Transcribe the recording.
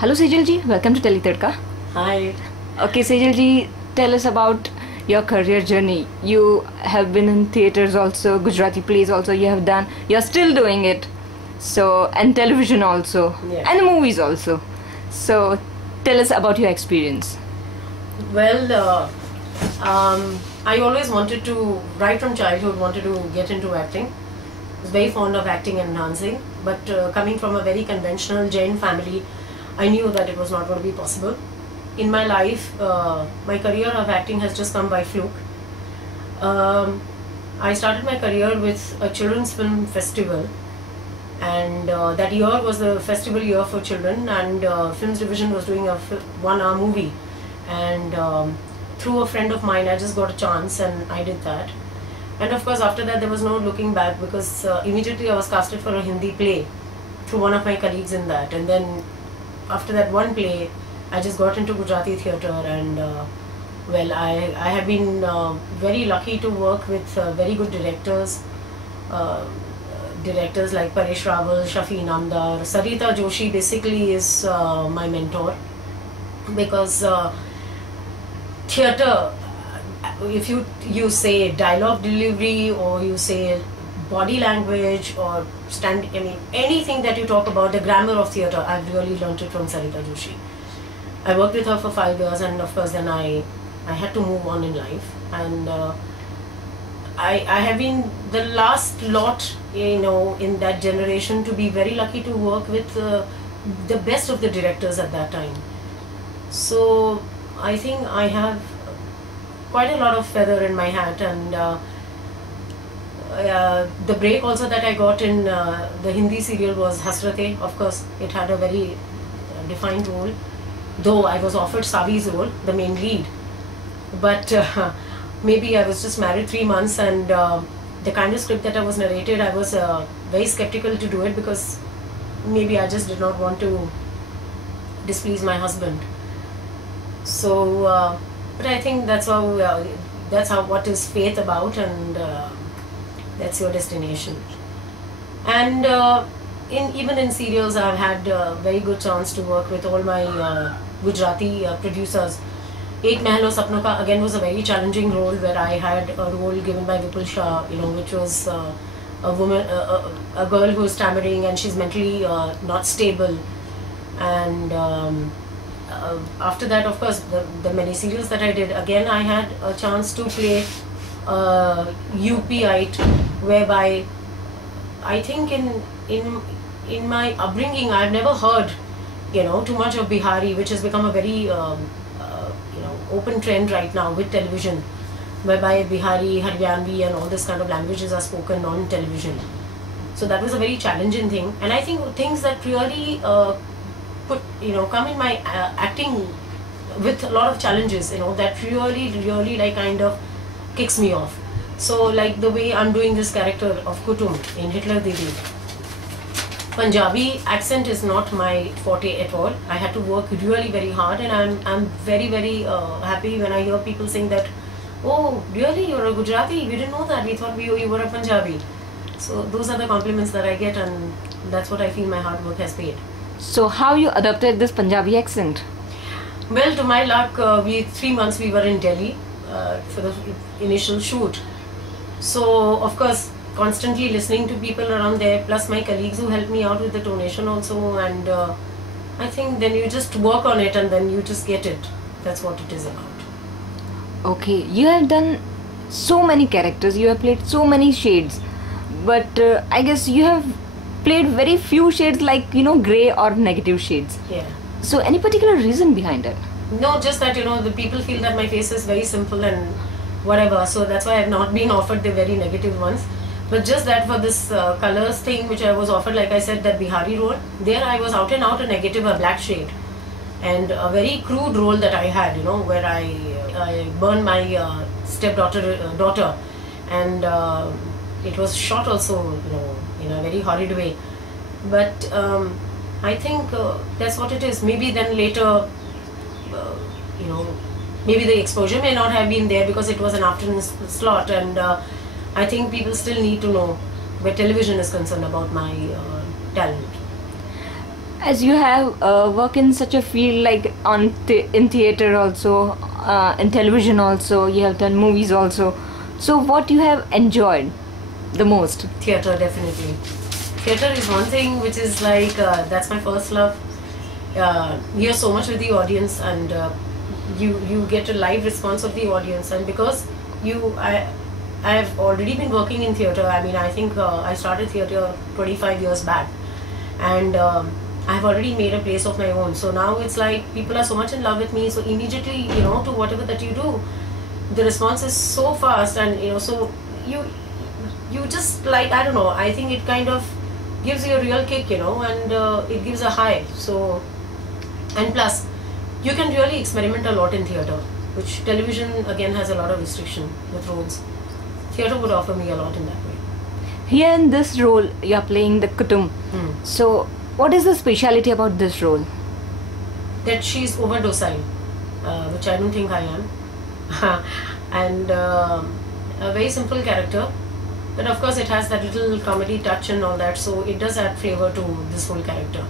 Hello Sejal ji, welcome to Telly Tadka. Hi. Okay Sejal ji, tell us about your career journey. You have been in theatres also, Gujarati plays also you have done. You're still doing it. So, and television also. Yeah. And movies also. So, tell us about your experience. Well, I always wanted to, right from childhood, wanted to get into acting. I was very fond of acting and dancing, but coming from a very conventional Jain family, I knew that it was not going to be possible. In my life, my career of acting has just come by fluke. I started my career with a children's film festival, and that year was the festival year for children, and Films Division was doing a 1-hour movie, and through a friend of mine I just got a chance and I did that. And of course after that there was no looking back, because immediately I was casted for a Hindi play through one of my colleagues in that, and then after that one play I just got into Gujarati theatre, and well, I have been very lucky to work with very good directors. Directors like Paresh Rawal, Shafi Namdar, Sarita Joshi basically is my mentor, because theatre, if you say dialogue delivery, or you say body language, or anything that you talk about, the grammar of theatre, I've really learnt it from Sarita Joshi. I worked with her for 5 years, and of course then I had to move on in life, and I have been the last lot, in that generation to be very lucky to work with the best of the directors at that time. So I think I have quite a lot of feather in my hat, and the break also that I got in the Hindi serial was Hasrate. Of course, it had a very defined role, though I was offered Savi's role, the main lead. But maybe I was just married 3 months, and the kind of script that I was narrated, I was very skeptical to do it, because maybe I just did not want to displease my husband. So, but I think that's how what is faith about, and that's your destination. And even in serials, I've had a very good chance to work with all my Gujarati producers. Ek Mahal Ho Sapno Ka again was a very challenging role, where I had a role given by Sejal Shah, which was a woman, a girl who is stammering and she's mentally not stable. And after that, of course, the many serials that I did, again I had a chance to play UPite, whereby I think in my upbringing I've never heard too much of Bihari, which has become a very open trend right now with television, whereby Bihari, Haryanvi and all this kind of languages are spoken on television. So that was a very challenging thing, and I think things that really come in my acting with a lot of challenges, that really like kind of kicks me off. So like the way I'm doing this character of Kutum in Hitler Didi, Punjabi accent is not my forte at all. I had to work really very hard, and I'm very happy when I hear people saying that, oh really, you're a Gujarati, we didn't know that, we thought you were a Punjabi. So those are the compliments that I get, and that's what I feel my hard work has paid. So how you adopted this Punjabi accent? Well, to my luck, 3 months we were in Delhi for the initial shoot. So of course, constantly listening to people around there, plus my colleagues who helped me out with the tonation also, and I think then you just work on it and then you just get it. That's what it is about. Okay, you have done so many characters, you have played so many shades, but I guess you have played very few shades, like grey or negative shades. Yeah. So any particular reason behind it? No, just that the people feel that my face is very simple and whatever, so that's why I have not been offered the very negative ones. But just that for this colors thing, which I was offered, like I said, that Bihari role, there I was out and out a negative, a black shade, and a very crude role that I had, where I burned my daughter, and it was shot also, in a very horrid way. But I think that's what it is. Maybe then later, maybe the exposure may not have been there, because it was an afternoon slot, and I think people still need to know where television is concerned about my talent. As you have worked in such a field, like in theater also, in television also, you have done movies also. So what you have enjoyed the most? Theatre, definitely. Theatre is one thing which is like, that's my first love. You're so much with the audience, and you get a live response of the audience. And because I have already been working in theatre. I mean, I think I started theatre 25 years back, and I've already made a place of my own. So now it's like people are so much in love with me. So immediately, to whatever that you do, the response is so fast, and so you just, like, I don't know. I think it kind of gives you a real kick, and it gives a high. So, and plus, you can really experiment a lot in theatre, which television again has a lot of restriction with roles. Theatre would offer me a lot in that way. Here in this role, you are playing the Kutum. So what is the speciality about this role? That she's over docile, which I don't think I am. And a very simple character, but of course it has that little comedy touch and all that, so it does add flavor to this whole character.